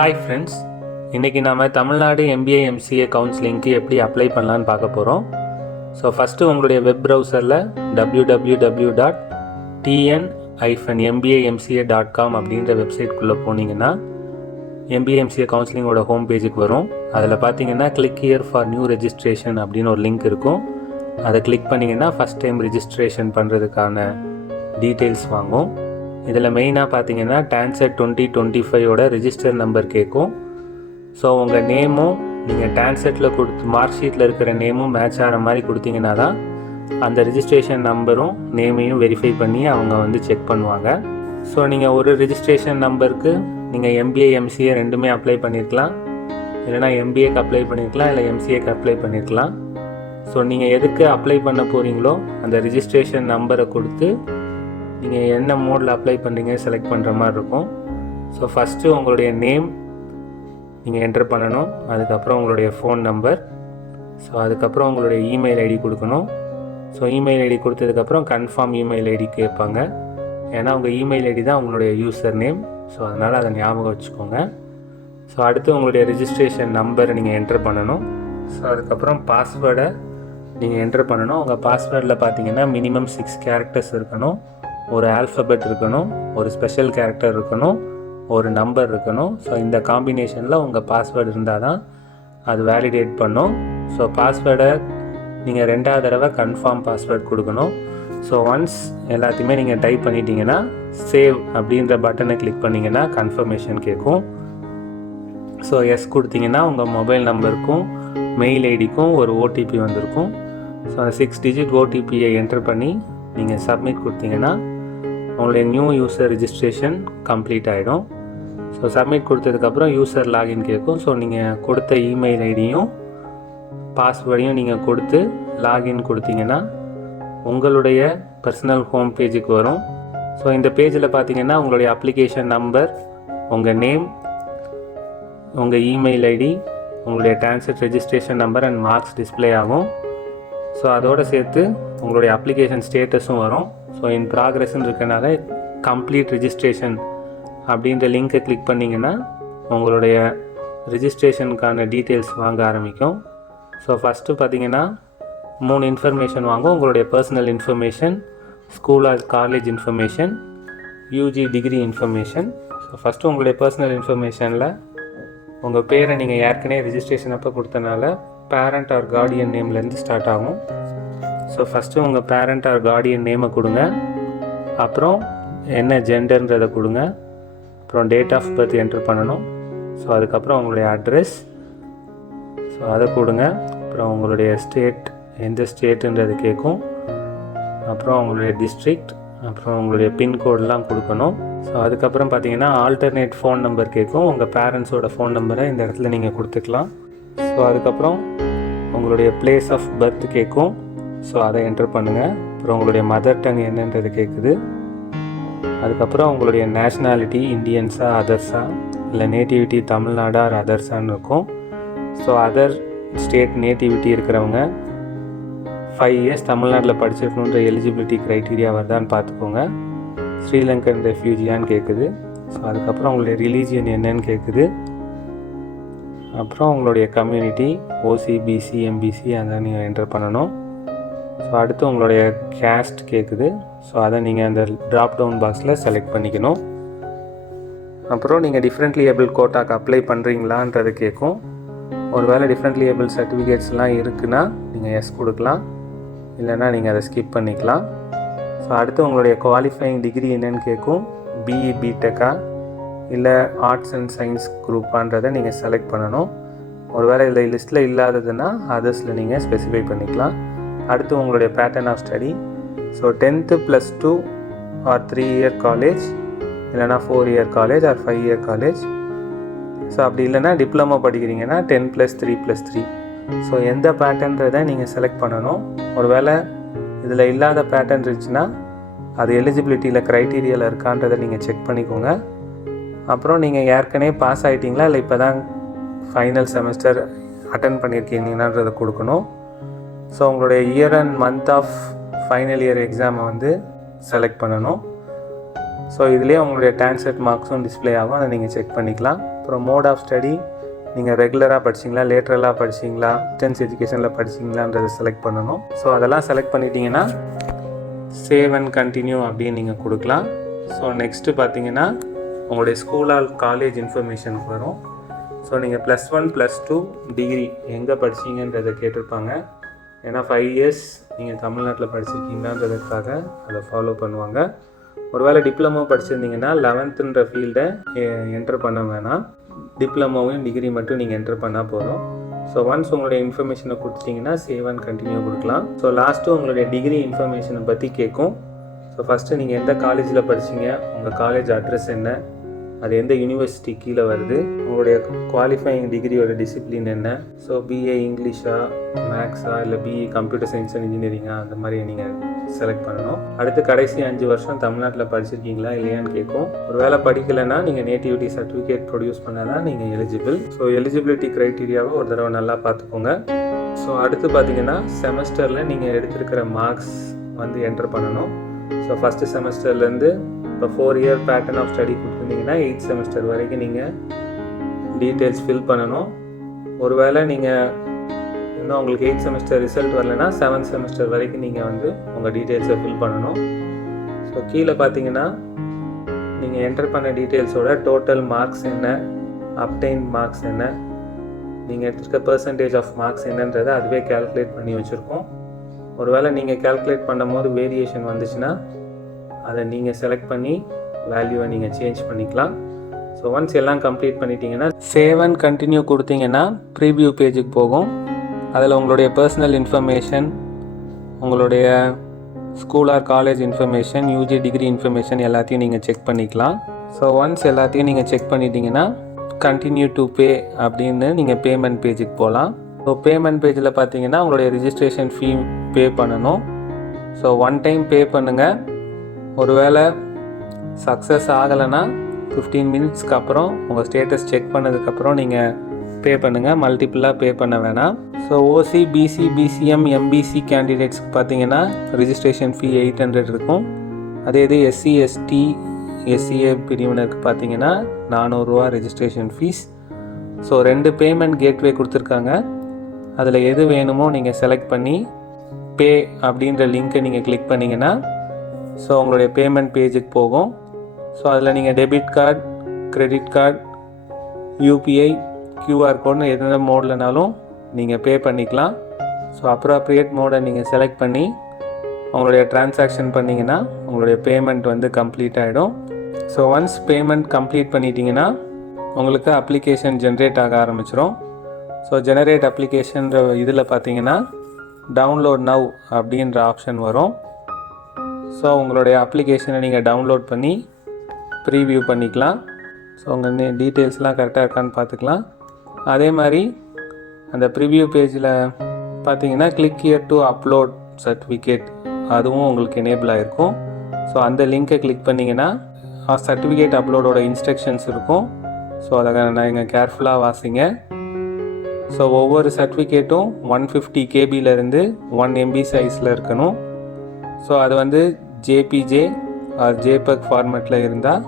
Hi friends, இன்றைக்கி நாம் Tamil Nadu MBA MCA கவுன்சிலிங்க்கு எப்படி அப்ளை பண்ணலான்னு பார்க்க போகிறோம். ஸோ ஃபஸ்ட்டு உங்களுடைய வெப் ப்ரௌசரில் www.tn-mbamca.com அப்படின்ற வெப்சைட்குள்ளே போனீங்கன்னா MBA MCA கவுன்சிலிங்கோட ஹோம் பேஜுக்கு வரும். அதில் பார்த்தீங்கன்னா click here for new registration அப்படின்னு ஒரு லிங்க் இருக்கும். அதை கிளிக் பண்ணிங்கன்னா ஃபஸ்ட் டைம் ரெஜிஸ்ட்ரேஷன் பண்ணுறதுக்கான டீட்டெயில்ஸ் வாங்கும். இதில் மெயினாக பார்த்தீங்கன்னா டான்செட் 2025 ரெஜிஸ்டர் நம்பர் கேட்கும். ஸோ உங்கள் நேமும் நீங்கள் டான்செட்டில் கொடுத்து மார்க் ஷீட்டில் இருக்கிற நேமும் மேட்ச் ஆகிற மாதிரி கொடுத்தீங்கன்னா தான் அந்த ரெஜிஸ்ட்ரேஷன் நம்பரும் நேமையும் வெரிஃபை பண்ணி அவங்க செக் பண்ணுவாங்க. ஸோ நீங்கள் ஒரு ரெஜிஸ்ட்ரேஷன் நம்பருக்கு நீங்கள் MBA MCA ரெண்டுமே அப்ளை பண்ணியிருக்கலாம், இல்லைனா MBAக்கு அப்ளை பண்ணியிருக்கலாம், இல்லை MCAக்கு அப்ளை பண்ணியிருக்கலாம். ஸோ நீங்கள் எதுக்கு அப்ளை பண்ண போகிறீங்களோ அந்த ரெஜிஸ்ட்ரேஷன் நம்பரை கொடுத்து நீங்கள் என்ன மோடில் அப்ளை பண்ணுறீங்க செலக்ட் பண்ணுற மாதிரி இருக்கும். ஸோ ஃபஸ்ட்டு உங்களுடைய நேம் நீங்கள் என்டர் பண்ணணும். அதுக்கப்புறம் உங்களுடைய ஃபோன் நம்பர், ஸோ அதுக்கப்புறம் உங்களுடைய இமெயில் ஐடி கொடுக்கணும். ஸோ இமெயில் ஐடி கொடுத்ததுக்கப்புறம் கன்ஃபார்ம் இமெயில் ஐடி கேட்பாங்க. ஏன்னா உங்கள் இமெயில் ஐடி தான் உங்களுடைய யூசர் நேம். ஸோ அதனால் அதை ஞாபகம் வச்சுக்கோங்க. ஸோ அடுத்து உங்களுடைய ரெஜிஸ்ட்ரேஷன் நம்பரை நீங்கள் என்டர் பண்ணணும். ஸோ அதுக்கப்புறம் பாஸ்வேர்டை நீங்கள் என்டர் பண்ணணும். உங்கள் பாஸ்வேர்டில் பார்த்தீங்கன்னா மினிமம் 6 கேரக்டர்ஸ் இருக்கணும், ஒரு ஆல்ஃபபெட் இருக்கணும், ஒரு ஸ்பெஷல் கேரக்டர் இருக்கணும், ஒரு நம்பர் இருக்கணும். ஸோ இந்த காம்பினேஷனில் உங்கள் பாஸ்வேர்டு இருந்தால் தான் அது வேலிடேட் பண்ணும். ஸோ பாஸ்வேர்டை நீங்கள் 2வது தடவை கன்ஃபார்ம் பாஸ்வேர்டு கொடுக்கணும். ஸோ ஒன்ஸ் எல்லாத்தையுமே நீங்கள் டைப் பண்ணிட்டீங்கன்னா சேவ் அப்படின்ற பட்டனை கிளிக் பண்ணிங்கன்னா கன்ஃபர்மேஷன் கேட்கும். ஸோ எஸ் கொடுத்தீங்கன்னா உங்கள் மொபைல் நம்பருக்கும் மெயில் ஐடிக்கும் ஒரு OTP வந்திருக்கும். ஸோ அந்த 6 டிஜிட் OTPயை என்டர் பண்ணி நீங்கள் சப்மிட் கொடுத்தீங்கன்னா உங்களுடைய நியூ யூசர் ரெஜிஸ்ட்ரேஷன் கம்ப்ளீட் ஆகிடும். ஸோ சப்மிட் கொடுத்ததுக்கப்புறம் யூசர் லாகின் கேட்கும். ஸோ நீங்கள் கொடுத்த இமெயில் ஐடியும் பாஸ்வேர்டையும் நீங்கள் கொடுத்து லாகின் கொடுத்தீங்கன்னா உங்களுடைய பர்சனல் ஹோம் பேஜுக்கு வரும். ஸோ இந்த பேஜில் பார்த்தீங்கன்னா உங்களுடைய அப்ளிகேஷன் நம்பர், உங்கள் நேம், உங்கள் இமெயில் ஐடி, உங்களுடைய TANCET registration number and marks display ஆகும். ஸோ அதோடு சேர்த்து உங்களுடைய அப்ளிகேஷன் ஸ்டேட்டஸும் வரும். ஸோ இன் ப்ராக்ரஸ்ன்னு இருக்கனால கம்ப்ளீட் ரெஜிஸ்ட்ரேஷன் அப்படின்ற லிங்க்கை கிளிக் பண்ணிங்கன்னா உங்களுடைய ரெஜிஸ்ட்ரேஷனுக்கான டீட்டெயில்ஸ் வாங்க ஆரம்பிக்கும். ஸோ ஃபஸ்ட்டு பார்த்தீங்கன்னா 3 இன்ஃபர்மேஷன் வாங்கும். உங்களுடைய personal information, school or college information, UG degree information. So first உங்களுடைய பர்சனல் இன்ஃபர்மேஷனில் உங்கள் பேரை நீங்கள் ஏற்கனவே ரெஜிஸ்ட்ரேஷன் அப்போ கொடுத்தனால பேரண்ட் ஆர் கார்டியன் நேம்லேருந்து ஸ்டார்ட் ஆகும். ஸோ ஃபஸ்ட்டு உங்கள் பேரண்ட் ஆர் கார்டியன் நேமை கொடுங்க, அப்புறம் என்ன ஜெண்டர்ன்றதை கொடுங்க, அப்புறம் டேட் ஆஃப் பர்த் என்ட்ரு பண்ணணும். ஸோ அதுக்கப்புறம் உங்களுடைய அட்ரஸ், ஸோ அதை கொடுங்க. அப்புறம் உங்களுடைய ஸ்டேட், எந்த ஸ்டேட்டுன்றது கேட்கும். அப்புறம் உங்களுடைய டிஸ்ட்ரிக்ட், அப்புறம் உங்களுடைய பின்கோடெலாம் கொடுக்கணும். ஸோ அதுக்கப்புறம் பார்த்தீங்கன்னா ஆல்டர்னேட் ஃபோன் நம்பர் கேட்கும். உங்கள் பேரண்ட்ஸோட ஃபோன் நம்பரை இந்த இடத்துல நீங்கள் கொடுத்துக்கலாம். ஸோ அதுக்கப்புறம் உங்களுடைய பிளேஸ் ஆஃப் பர்த் கேட்கும். ஸோ அதை என்டர் பண்ணுங்கள். அப்புறம் உங்களுடைய மதர் டங் என்னன்றது கேட்குது. அதுக்கப்புறம் உங்களுடைய நேஷ்னாலிட்டி இந்தியன்ஸா அதர்ஸா, இல்லை நேட்டிவிட்டி தமிழ்நாடா ஆர் அதர்ஸான்னு இருக்கும். ஸோ அதர் ஸ்டேட் நேட்டிவிட்டி இருக்கிறவங்க 5 இயர்ஸ் தமிழ்நாட்டில் படிச்சிருக்கணுன்ற எலிஜிபிலிட்டி க்ரைட்டீரியா வருதான்னு பார்த்துக்கோங்க. ஸ்ரீலங்கன் ரெஃப்யூஜியான்னு கேட்குது. ஸோ அதுக்கப்புறம் உங்களுடைய ரிலீஜியன் என்னன்னு கேட்குது. அப்புறம் உங்களுடைய கம்யூனிட்டி OC BC MBC அதை நீங்கள் என்டர் பண்ணணும். ஸோ அடுத்து உங்களுடைய கேஸ்ட் கேட்குது. ஸோ அதை நீங்கள் அந்த ட்ராப் டவுன் பாக்ஸில் செலக்ட் பண்ணிக்கணும். அப்புறம் நீங்கள் டிஃப்ரெண்ட்லி ஏபிள் கோட்டாக்கு அப்ளை பண்ணுறீங்களான்றது கேட்கும். ஒரு வேளை டிஃப்ரெண்ட்லி ஏபிள் சர்டிஃபிகேட்ஸ்லாம் இருக்குன்னா நீங்கள் எஸ் கொடுக்கலாம், இல்லைனா நீங்கள் அதை ஸ்கிப் பண்ணிக்கலாம். ஸோ அடுத்து உங்களுடைய குவாலிஃபையிங் டிகிரி என்னன்னு கேட்கும். BE BTechா இல்லை ஆர்ட்ஸ் அண்ட் சயின்ஸ் குரூப்பான்றதை நீங்கள் செலக்ட் பண்ணணும். ஒரு வேளை இதில் லிஸ்ட்டில் இல்லாததுன்னா அதர்ஸில் நீங்கள் ஸ்பெசிஃபை பண்ணிக்கலாம். அடுத்து உங்களுடைய pattern of study. So 10th +2 or 3 year college, இல்லைனா 4 year college or 5 year college. So அப்படி இல்லைனா டிப்ளமோ படிக்கிறீங்கன்னா 10 +3 +3. ஸோ எந்த பேட்டர்ன்றதை நீங்கள் செலக்ட் பண்ணணும். ஒரு வேளை இதில் இல்லாத பேட்டர்ன் இருந்துச்சுன்னா அது எலிஜிபிலிட்டியில் க்ரைட்டீரியாவில் இருக்கான்றதை நீங்கள் செக் பண்ணிக்கோங்க. அப்புறம் நீங்கள் ஏற்கனவே பாஸ் ஆகிட்டிங்களா இல்லை இப்போ தான் ஃபைனல் செமஸ்டர் அட்டன் பண்ணியிருக்கீங்கன்றதை கொடுக்கணும். ஸோ உங்களுடைய year and month of final year எக்ஸாமை செலக்ட் பண்ணணும். ஸோ இதுலேயே உங்களுடைய டான்செட் மார்க்ஸும் டிஸ்ப்ளே ஆகும், அதை நீங்கள் செக் பண்ணிக்கலாம். அப்புறம் மோட் ஆஃப் ஸ்டடி, நீங்கள் ரெகுலராக படிச்சிங்களா, லேட்ரலாக படிச்சிங்களா, டிஸ்டன்ஸ் எஜுகேஷனில் படிச்சிங்களான்றதை செலக்ட் பண்ணணும். ஸோ அதெல்லாம் செலக்ட் பண்ணிட்டீங்கன்னா சேவ் அண்ட் கண்டினியூ அப்படின்னு நீங்கள் கொடுக்கலாம். ஸோ நெக்ஸ்ட்டு பார்த்தீங்கன்னா உங்களுடைய ஸ்கூல் ஆர் காலேஜ் இன்ஃபர்மேஷனுக்கு வரும். ஸோ நீங்கள் +1 +2 டிகிரி எங்கே படிச்சிங்கன்றதை கேட்டிருப்பாங்க. ஏன்னா 5 இயர்ஸ் நீங்கள் தமிழ்நாட்டில் படிச்சிருக்கீங்களான்றதுக்காக அதை ஃபாலோ பண்ணுவாங்க. ஒருவேளை டிப்ளமோ படிச்சிருந்தீங்கன்னா 11th ஃபீல்டை என்டர் பண்ண வேணாம், டிப்ளமோவும் டிகிரி மட்டும் நீங்கள் என்டர் பண்ணால் போதும். ஸோ ஒன்ஸ் உங்களுடைய இன்ஃபர்மேஷனை கொடுத்துட்டிங்கன்னா சேவ் அண்ட் கண்டினியூ கொடுக்கலாம். ஸோ லாஸ்ட்டு உங்களுடைய டிகிரி இன்ஃபர்மேஷனை பற்றி கேட்கும். ஸோ ஃபஸ்ட்டு நீங்கள் எந்த காலேஜில் படிச்சிங்க, உங்கள் காலேஜ் அட்ரஸ் என்ன, அது எந்த யூனிவர்சிட்டி கீழே வருது, உங்களுடைய குவாலிஃபையிங் டிகிரியோட டிசிப்ளின் என்ன, ஸோ பிஏ இங்கிலீஷா, மேக்ஸா, இல்லை பிஇ கம்ப்யூட்டர் சயின்ஸ் அண்ட் இன்ஜினியரிங்கா, அந்த மாதிரி நீங்கள் செலக்ட் பண்ணணும். அடுத்து கடைசி 5 வருஷம் தமிழ்நாட்டில் படிச்சிருக்கீங்களா இல்லையான்னு கேட்கும். ஒரு வேளை படிக்கலைன்னா நீங்கள் நேட்டிவிட்டி சர்டிஃபிகேட் ப்ரொடியூஸ் பண்ணால் தான் நீங்கள் எலிஜிபிள். ஸோ எலிஜிபிலிட்டி க்ரைட்டீரியாவை ஒரு தடவை நல்லா பார்த்துக்கோங்க. ஸோ அடுத்து பார்த்தீங்கன்னா செமஸ்டரில் நீங்கள் எடுத்திருக்கிற மார்க்ஸ் வந்து என்டர் பண்ணணும். ஸோ ஃபஸ்ட்டு செமஸ்டர்லேருந்து இப்போ 4 இயர் பேட்டர்ன் ஆஃப் ஸ்டடி கொடுத்துருந்தீங்கன்னா 8th செமஸ்டர் வரைக்கும் நீங்கள் டீட்டெயில்ஸ் ஃபில் பண்ணணும். ஒருவேளை நீங்கள் இன்னும் உங்களுக்கு 8th செமஸ்டர் ரிசல்ட் வரலைன்னா 7th செமஸ்டர் வரைக்கும் நீங்கள் வந்து உங்கள் டீட்டெயில்ஸை ஃபில் பண்ணணும். ஸோ கீழே பார்த்தீங்கன்னா நீங்கள் என்டர் பண்ண டீட்டெயில்ஸோட டோட்டல் மார்க்ஸ் என்ன, அப்டைன் மார்க்ஸ் என்ன, நீங்கள் எடுத்துருக்க பர்சன்டேஜ் ஆஃப் மார்க்ஸ் என்னன்றதை அதுவே கேல்குலேட் பண்ணி வச்சுருக்கோம். ஒருவேளை நீங்கள் கேல்குலேட் பண்ணும் போது வேரியேஷன் வந்துச்சுன்னா அதை நீங்கள் செலக்ட் பண்ணி வேல்யூவை நீங்கள் சேஞ்ச் பண்ணிக்கலாம். ஸோ ஒன்ஸ் எல்லாம் கம்ப்ளீட் பண்ணிட்டீங்கன்னா சேவ் அண்ட் கண்டினியூ கொடுத்தீங்கன்னா ப்ரீவியூ பேஜுக்கு போகும். அதில் உங்களுடைய பர்சனல் இன்ஃபர்மேஷன், உங்களுடைய school or college information, UG degree information எல்லாத்தையும் நீங்கள் செக் பண்ணிக்கலாம். ஸோ ஒன்ஸ் எல்லாத்தையும் நீங்கள் செக் பண்ணிட்டீங்கன்னா கண்டினியூ டு பே அப்படின்னு நீங்கள் பேமெண்ட் பேஜுக்கு போகலாம். ஸோ பேமெண்ட் பேஜில் பார்த்தீங்கன்னா உங்களுடைய ரிஜிஸ்ட்ரேஷன் ஃபீ பே பண்ணணும். ஸோ 1 டைம் பே பண்ணுங்கள். ஒருவேளை சக்ஸஸ் ஆகலைன்னா 15 மினிட்ஸ்க்கு அப்புறம் உங்கள் ஸ்டேட்டஸ் செக் பண்ணதுக்கப்புறம் நீங்கள் பே பண்ணுங்கள், மல்டிப்புளாக பே பண்ண வேணாம். So OC, BC, BCM, MBC கேண்டிடேட்ஸ்க்கு பார்த்தீங்கன்னா ரிஜிஸ்ட்ரேஷன் ஃபீ 800 இருக்கும். அதே இது எஸ்சி, எஸ்டி, எஸ்சிஏ பிரிவினருக்கு பார்த்தீங்கன்னா 400 ரூபா registration fees. So 2 payment gateway கொடுத்துருக்காங்க. அதில் எது வேணுமோ நீங்கள் செலக்ட் பண்ணி பே அப்படின்ற லிங்க்கை நீங்கள் கிளிக் பண்ணிங்கன்னா ஸோ உங்களுடைய பேமெண்ட் பேஜுக்கு போகும். ஸோ அதில் நீங்கள் debit card, credit card, UPI, QR கோட்னு எந்த மோட்லனாலும் நீங்கள் பே பண்ணிக்கலாம். ஸோ அப்ராப்ரியேட் மோடை நீங்கள் செலக்ட் பண்ணி உங்களுடைய ட்ரான்சாக்ஷன் பண்ணிங்கன்னா உங்களுடைய பேமெண்ட் வந்து கம்ப்ளீட் ஆகிடும். ஸோ ஒன்ஸ் பேமெண்ட் கம்ப்ளீட் பண்ணிட்டீங்கன்னா உங்களுக்கு அப்ளிகேஷன் ஜென்ரேட் ஆக ஆரம்பிச்சிடும். ஸோ ஜெனரேட் அப்ளிகேஷன்ற இதில் பார்த்தீங்கன்னா டவுன்லோட் நவ் அப்படின்ற ஆப்ஷன் வரும். ஸோ உங்களுடைய அப்ளிகேஷனை நீங்கள் டவுன்லோட் பண்ணி ப்ரீவியூ பண்ணிக்கலாம். ஸோ உங்கள் டீட்டெயில்ஸ்லாம் கரெக்டாக இருக்கான்னு பார்த்துக்கலாம். அதே மாதிரி அந்த ப்ரிவ்யூ பேஜில் பார்த்தீங்கன்னா click here to upload certificate அதுவும் உங்களுக்கு எனேபிள் ஆகிருக்கும். ஸோ அந்த லிங்க்கை கிளிக் பண்ணிங்கன்னா சர்டிஃபிகேட் அப்லோடோட இன்ஸ்ட்ரக்ஷன்ஸ் இருக்கும். ஸோ அதை நீங்கள் கேர்ஃபுல்லாக வாசிங்க. ஸோ ஒவ்வொரு சர்டிஃபிகேட்டும் 150 கேபியிலேருந்து 1 MB சைஸில் இருக்கணும். ஸோ அது வந்து ஜேபிஜே ஆர் ஜேபக் ஃபார்மேட்டில் இருந்தால்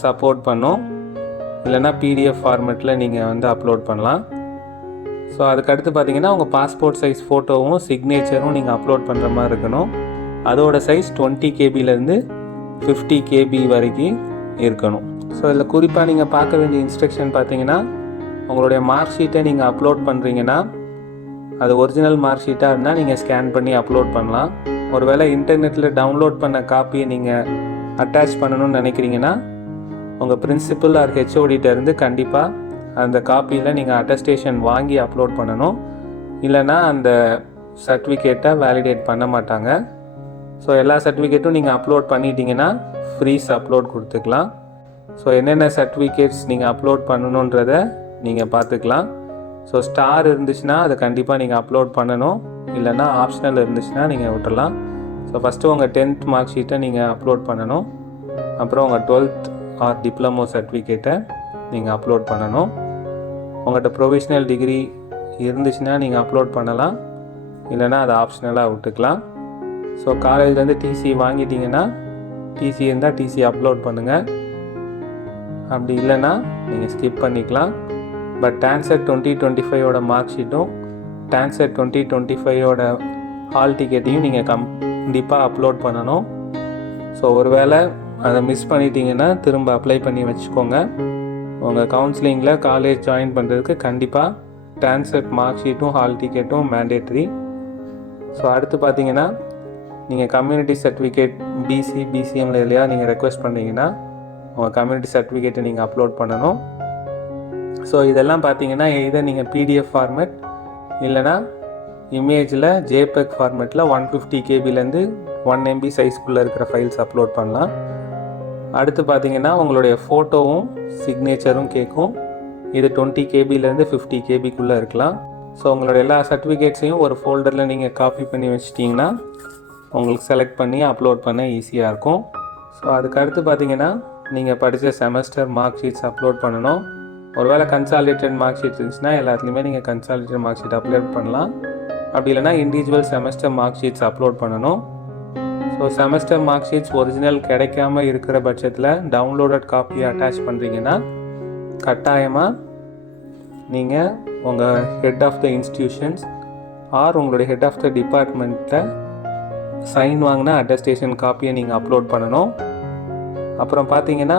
சப்போர்ட் பண்ணும், இல்லைனா PDF ஃபார்மேட்டில் நீங்கள் வந்து அப்லோட் பண்ணலாம். ஸோ அதுக்கடுத்து பார்த்தீங்கன்னா உங்கள் பாஸ்போர்ட் சைஸ் ஃபோட்டோவும் சிக்னேச்சரும் நீங்கள் அப்லோட் பண்ணுற மாதிரி இருக்கணும். அதோட சைஸ் 20 கேபிலேருந்து 50 KB வரைக்கும் இருக்கணும். ஸோ இதில் குறிப்பாக நீங்கள் பார்க்க வேண்டிய இன்ஸ்ட்ரக்ஷன் பார்த்தீங்கன்னா உங்களுடைய மார்க் ஷீட்டை நீங்கள் அப்லோட் பண்ணுறீங்கன்னா அது ஒரிஜினல் மார்க் ஷீட்டாக இருந்தால் நீங்கள் ஸ்கேன் பண்ணி அப்லோட் பண்ணலாம். ஒருவேளை இன்டர்நெட்டில் டவுன்லோட் பண்ண காப்பியை நீங்கள் அட்டாச் பண்ணணும்னு நினைக்கிறீங்கன்னா உங்கள் பிரின்சிபல் ஆர் ஹெச்ஓடிட்டேருந்து கண்டிப்பாக அந்த காப்பியில் நீங்கள் அட்டஸ்டேஷன் வாங்கி அப்லோட் பண்ணணும். இல்லைனா அந்த சர்டிஃபிகேட்டை வேலிடேட் பண்ண மாட்டாங்க. ஸோ எல்லா சர்டிஃபிகேட்டும் நீங்கள் அப்லோட் பண்ணிட்டீங்கன்னா ஃப்ரீஸ் அப்லோட் கொடுத்துக்கலாம். ஸோ என்னென்ன சர்டிஃபிகேட்ஸ் நீங்கள் அப்லோட் பண்ணணுன்றதை நீங்கள் பார்த்துக்கலாம். ஸோ ஸ்டார் இருந்துச்சுன்னா அதை கண்டிப்பாக நீங்கள் அப்லோட் பண்ணணும், இல்லைனா ஆப்ஷனல் இருந்துச்சுன்னா நீங்கள் விட்டுடலாம். ஸோ ஃபஸ்ட்டு உங்கள் 10th மார்க் ஷீட்டை நீங்கள் அப்லோட் பண்ணணும். அப்புறம் உங்கள் 12th ஆர் டிப்ளமோ சர்டிஃபிகேட்டை நீங்கள் அப்லோட் பண்ணணும். உங்கள்கிட்ட ப்ரொவிஷ்னல் டிகிரி இருந்துச்சுன்னா நீங்கள் அப்லோட் பண்ணலாம், இல்லைனா அதை ஆப்ஷனலாக விட்டுக்கலாம். ஸோ காலேஜ்லேருந்து டிசி வாங்கிட்டீங்கன்னா டிசி இருந்தால் டிசி அப்லோட் பண்ணுங்கள். அப்படி இல்லைன்னா நீங்கள் ஸ்கிப் பண்ணிக்கலாம். பட் டான்செட் 2025 மார்க் ஷீட்டும் டான்செட் 2025 ஹால் டிக்கெட்டையும் நீங்கள் கண்டிப்பாக அப்லோட் பண்ணணும். ஸோ ஒருவேளை அதை மிஸ் பண்ணிட்டீங்கன்னா திரும்ப அப்ளை பண்ணி வச்சுக்கோங்க. உங்கள் கவுன்சிலிங்கில் காலேஜ் ஜாயின் பண்ணுறதுக்கு கண்டிப்பாக டான்செட் மார்க் ஷீட்டும் ஹால் டிக்கெட்டும் மேண்டேட்ரி. ஸோ அடுத்து பார்த்தீங்கன்னா நீங்கள் கம்யூனிட்டி சர்டிஃபிகேட் பிசிஎம்மில் இல்லையா நீங்கள் ரெக்வெஸ்ட் பண்ணிங்கன்னா உங்கள் கம்யூனிட்டி சர்டிஃபிகேட்டை நீங்கள் அப்லோட் பண்ணணும். ஸோ இதெல்லாம் பார்த்தீங்கன்னா இதை நீங்கள் பிடிஎஃப் ஃபார்மேட் இல்லைனா இமேஜில் ஜேபெக் ஃபார்மேட்டில் 150 KBலேருந்து 1 MB சைஸ்க்குள்ளே இருக்கிற ஃபைல்ஸ் அப்லோட் பண்ணலாம். அடுத்து பார்த்தீங்கன்னா உங்களுடைய ஃபோட்டோவும் சிக்னேச்சரும் கேட்கும். இது 20 KBலேருந்து 50 KBக்குள்ளே இருக்கலாம். ஸோ உங்களோட எல்லா சர்டிஃபிகேட்ஸையும் ஒரு ஃபோல்டரில் நீங்கள் காப்பி பண்ணி வச்சிட்டிங்கன்னா உங்களுக்கு செலக்ட் பண்ணி அப்லோட் பண்ண ஈஸியாக இருக்கும். ஸோ அதுக்கு அடுத்து பார்த்தீங்கன்னா நீங்கள் படித்த செமஸ்டர் மார்க் ஷீட்ஸ் அப்லோட் பண்ணணும். ஒருவேளை கன்சாலிடேட்டட் மார்க் ஷீட் இருந்துச்சுன்னா எல்லாத்துலேயுமே நீங்கள் கன்சாலிடேட்டட் மார்க் ஷீட் அப்லோட் பண்ணலாம். அப்படி இல்லைனா individual semester mark sheets upload பண்ணணும். So semester mark sheets original கிடைக்காம இருக்கிற பட்சத்தில் டவுன்லோடட் காப்பியை அட்டாச் பண்ணுறீங்கன்னா கட்டாயமாக நீங்கள் உங்கள் head of the institutions or உங்களுடைய ஹெட் ஆஃப் த டிபார்ட்மெண்ட்டில் சைன் வாங்கின அட்டஸ்டேஷன் காப்பியை நீங்கள் அப்லோட் பண்ணணும். அப்புறம் பார்த்தீங்கன்னா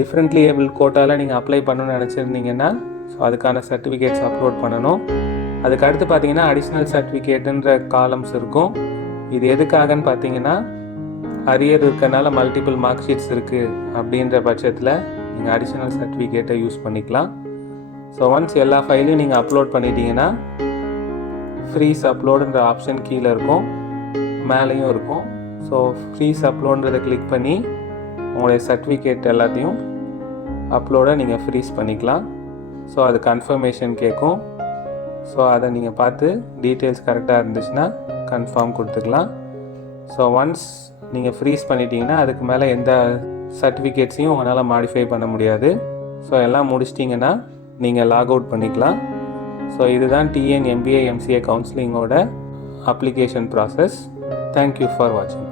டிஃப்ரெண்ட்லி ஏபிள் கோட்டாவில் நீங்கள் அப்ளை பண்ணணும்னு நினச்சிருந்தீங்கன்னா ஸோ அதுக்கான சர்டிஃபிகேட்ஸ் அப்லோட் பண்ணணும். அதுக்கு அடுத்து பார்த்தீங்கன்னா அடிஷ்னல் சர்டிஃபிகேட்டுன்ற காலம்ஸ் இருக்கும். இது எதுக்காகன்னு பார்த்தீங்கன்னா அரியர் இருக்கனால மல்டிபிள் மார்க் ஷீட்ஸ் இருக்குது அப்படின்ற பட்சத்தில் நீங்கள் அடிஷ்னல் சர்டிஃபிகேட்டை யூஸ் பண்ணிக்கலாம். ஸோ ஒன்ஸ் எல்லா ஃபைலையும் நீங்கள் அப்லோட் பண்ணிட்டீங்கன்னா ஃப்ரீஸ் அப்லோடுன்ற ஆப்ஷன் கீழே இருக்கும், மேலேயும் இருக்கும். ஸோ ஃப்ரீஸ் அப்லோடுன்றதை கிளிக் பண்ணி உங்களுடைய சர்டிஃபிகேட் எல்லாத்தையும் அப்லோடை நீங்கள் ஃப்ரீஸ் பண்ணிக்கலாம். ஸோ அது கன்ஃபர்மேஷன் கேட்கும். ஸோ அதை நீங்கள் பார்த்து டீட்டெயில்ஸ் கரெக்டாக இருந்துச்சுன்னா கன்ஃபார்ம் கொடுத்துக்கலாம். ஸோ ஒன்ஸ் நீங்கள் ஃப்ரீஸ் பண்ணிட்டீங்கன்னா அதுக்கு மேலே எந்த சர்டிஃபிகேட்ஸையும் உங்களால் மாடிஃபை பண்ண முடியாது. ஸோ எல்லாம் முடிச்சிட்டிங்கன்னா நீங்கள் லாக் அவுட் பண்ணிக்கலாம். ஸோ இதுதான் டிஎன் MBA MCA கவுன்சிலிங்கோட அப்ளிகேஷன் ப்ராசஸ். தேங்க்யூ ஃபார் வாட்சிங்.